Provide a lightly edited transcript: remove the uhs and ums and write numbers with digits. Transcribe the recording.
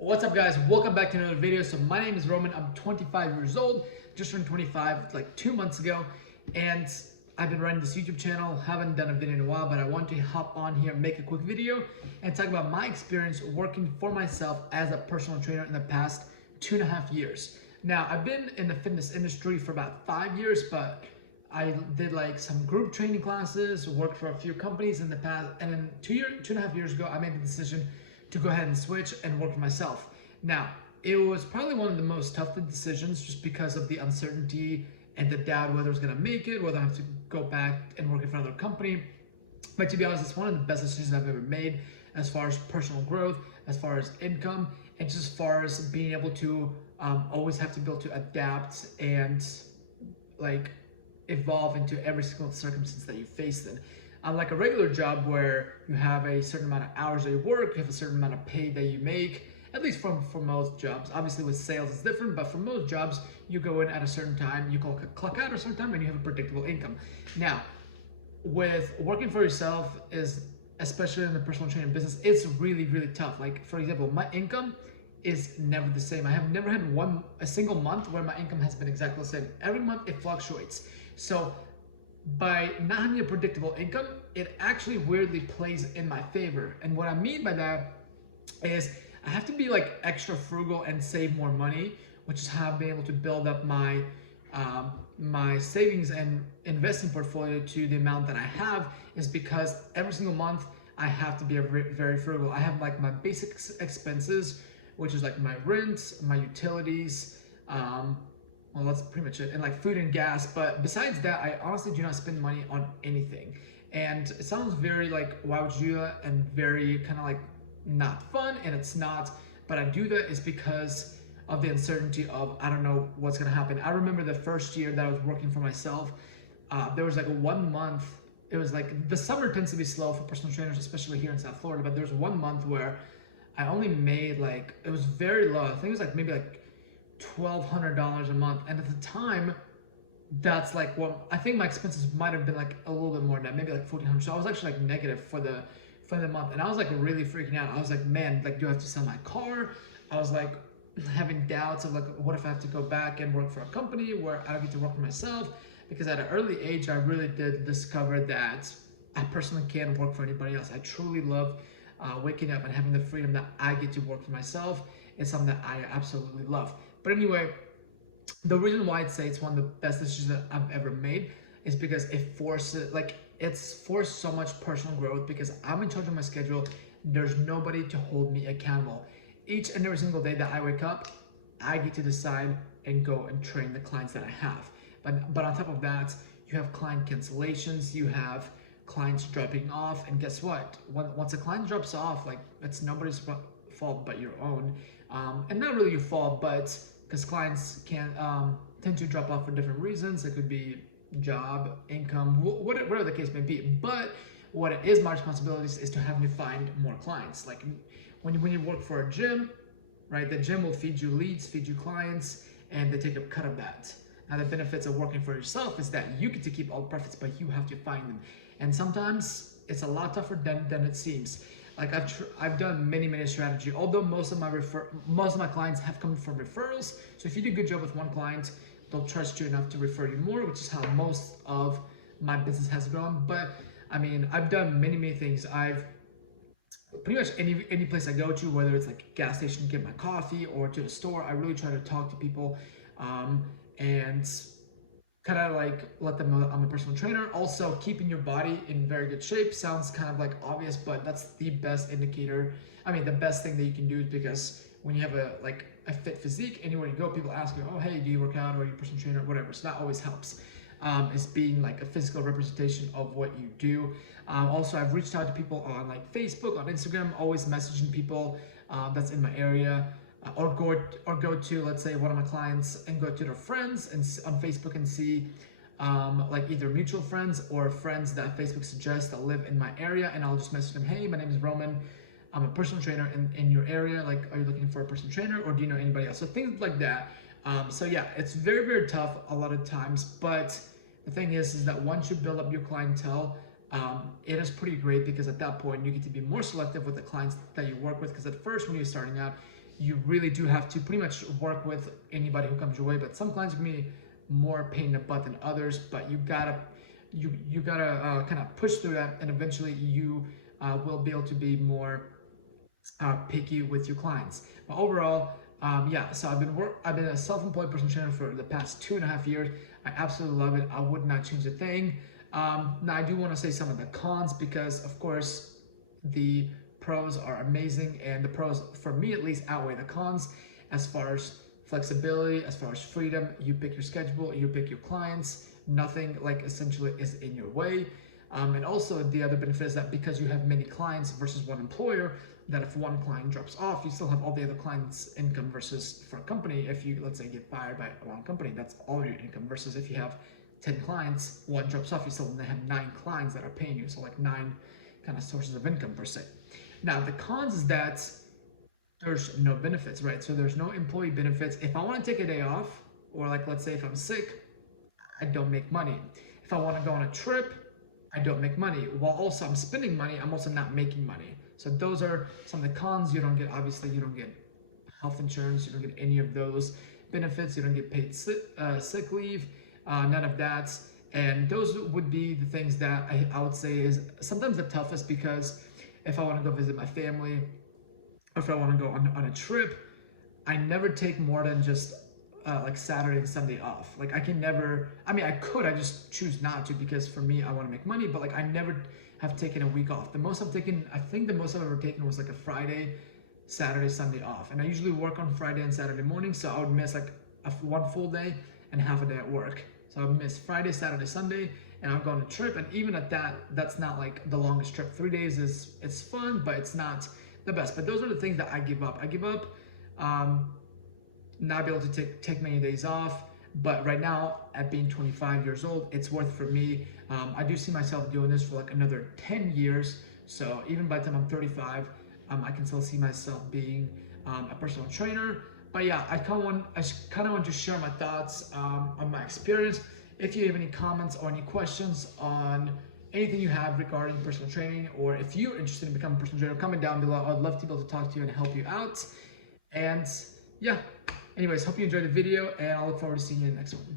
What's up, guys? Welcome back to another video. So my name is Roman. I'm 25 years old, just turned 25 like 2 months ago, and I've been running this YouTube channel. Haven't done a video in a while, but I want to hop on here, make a quick video and talk about my experience working for myself as a personal trainer in the past 2.5 years. Now, I've been in the fitness industry for about 5 years, but I did like some group training classes, worked for a few companies in the past, and then 2.5 years ago, I made the decision to go ahead and switch and work for myself. Now, it was probably one of the most tough decisions just because of the uncertainty and the doubt whether I was gonna make it, whether I have to go back and work for another company. But to be honest, it's one of the best decisions I've ever made as far as personal growth, as far as income, and just as far as being able to always have to be able to adapt and like evolve into every single circumstance that you face then. Unlike a regular job where you have a certain amount of hours that you work, you have a certain amount of pay that you make, at least for most jobs. Obviously with sales it's different, but for most jobs, you go in at a certain time, you clock out at a certain time, and you have a predictable income. Now, with working for yourself is, especially in the personal training business, it's really, really tough. Like, for example, my income is never the same. I have never had a single month where my income has been exactly the same. Every month it fluctuates. So by not having a predictable income, it actually weirdly plays in my favor. And what I mean by that is I have to be like extra frugal and save more money, which is how I've been able to build up my my savings and investing portfolio to the amount that I have, is because every single month I have to be very frugal. I have like my basic expenses, which is like my rent, my utilities, well, that's pretty much it, and like food and gas. But besides that, I honestly do not spend money on anything. And it sounds very like, why would you do that, and very kind of like not fun, and it's not. But I do that is because of the uncertainty of, I don't know what's gonna happen. I remember the first year that I was working for myself, there was like 1 month. It was like, the summer tends to be slow for personal trainers, especially here in South Florida, but there was 1 month where I only made like, it was very low. I think it was like maybe like $1,200 a month, and at the time, that's like, well, I think my expenses might have been like a little bit more than that, maybe like 1,400. So I was actually like negative for the month, and I was like really freaking out. I was like, man, like, do I have to sell my car? I was like having doubts of like, what if I have to go back and work for a company where I don't get to work for myself? Because at an early age, I really did discover that I personally can't work for anybody else. I truly love waking up and having the freedom that I get to work for myself. It's something that I absolutely love. But anyway, the reason why I'd say it's one of the best decisions that I've ever made is because it's forced so much personal growth, because I'm in charge of my schedule. There's nobody to hold me accountable. Each and every single day that I wake up, I get to decide and go and train the clients that I have. But on top of that, you have client cancellations, you have clients dropping off, and guess what? Once a client drops off, like, it's nobody's fault but your own. And not really your fault, but because clients can tend to drop off for different reasons. It could be job, income, whatever the case may be. But what it is my responsibilities is to have me find more clients. Like when you work for a gym, right? The gym will feed you leads, feed you clients, and they take a cut of that. Now, the benefits of working for yourself is that you get to keep all the profits, but you have to find them. And sometimes it's a lot tougher than it seems. Like I've done many strategy. Although most of my clients have come from referrals. So if you do a good job with one client, they'll trust you enough to refer you more, which is how most of my business has grown. But I mean, I've done many things. I've pretty much any place I go to, whether it's like a gas station to get my coffee or to the store, I really try to talk to people and kind of like let them know that I'm a personal trainer. Also, keeping your body in very good shape sounds kind of like obvious, but that's the best indicator. I mean, the best thing that you can do is, because when you have a fit physique, anywhere you go, people ask you, oh, hey, do you work out, or are you a personal trainer, whatever. So that always helps. Is being like a physical representation of what you do. Also, I've reached out to people on like Facebook, on Instagram, always messaging people that's in my area. Or go to, let's say, one of my clients and go to their friends and on Facebook and see like either mutual friends or friends that Facebook suggests that live in my area, and I'll just message them, hey, my name is Roman, I'm a personal trainer in your area. Like, are you looking for a personal trainer, or do you know anybody else? So things like that. So yeah, it's very tough a lot of times, but the thing is that once you build up your clientele, it is pretty great, because at that point you get to be more selective with the clients that you work with. Because at first, when you're starting out, you really do have to pretty much work with anybody who comes your way. But some clients can be more pain in the butt than others, but you gotta kind of push through that, and eventually you will be able to be more picky with your clients. But overall, yeah, so I've been a self-employed personal trainer for the past 2.5 years. I absolutely love it. I would not change a thing. Now I do want to say some of the cons, because of course the pros are amazing, and the pros, for me at least, outweigh the cons as far as flexibility, as far as freedom. You pick your schedule, you pick your clients, nothing like essentially is in your way. And also the other benefit is that because you have many clients versus one employer, that if one client drops off, you still have all the other clients' income, versus for a company, if you, let's say, get fired by one company, that's all your income, versus if you have 10 clients, one drops off, you still have 9 clients that are paying you, so like 9 kind of sources of income per se. Now the cons is that there's no benefits, right? So there's no employee benefits. If I want to take a day off, or like let's say if I'm sick, I don't make money. If I want to go on a trip, I don't make money. While also I'm spending money, I'm also not making money. So those are some of the cons. You don't get, obviously, you don't get health insurance, you don't get any of those benefits, you don't get paid sick leave, none of that. And those would be the things that I would say is sometimes the toughest, because if I want to go visit my family, or if I want to go on a trip, I never take more than just like Saturday and Sunday off. Like I can never, I mean I could, I just choose not to, because for me I want to make money, but like I never have taken a week off. The most I've taken, I think the most I've ever taken was like a Friday, Saturday, Sunday off. And I usually work on Friday and Saturday morning, so I would miss like one full day and half a day at work. So I would miss Friday, Saturday, Sunday, and I'll go on a trip. And even at that, that's not like the longest trip. 3 days it's fun, but it's not the best. But those are the things that I give up. I give up not be able to take many days off. But right now, at being 25 years old, it's worth it for me. I do see myself doing this for like another 10 years. So even by the time I'm 35, I can still see myself being a personal trainer. But yeah, I kind of want to share my thoughts on my experience. If you have any comments or any questions on anything you have regarding personal training, or if you're interested in becoming a personal trainer, comment down below. I'd love to be able to talk to you and help you out. And yeah, anyways, hope you enjoyed the video, and I'll look forward to seeing you in the next one.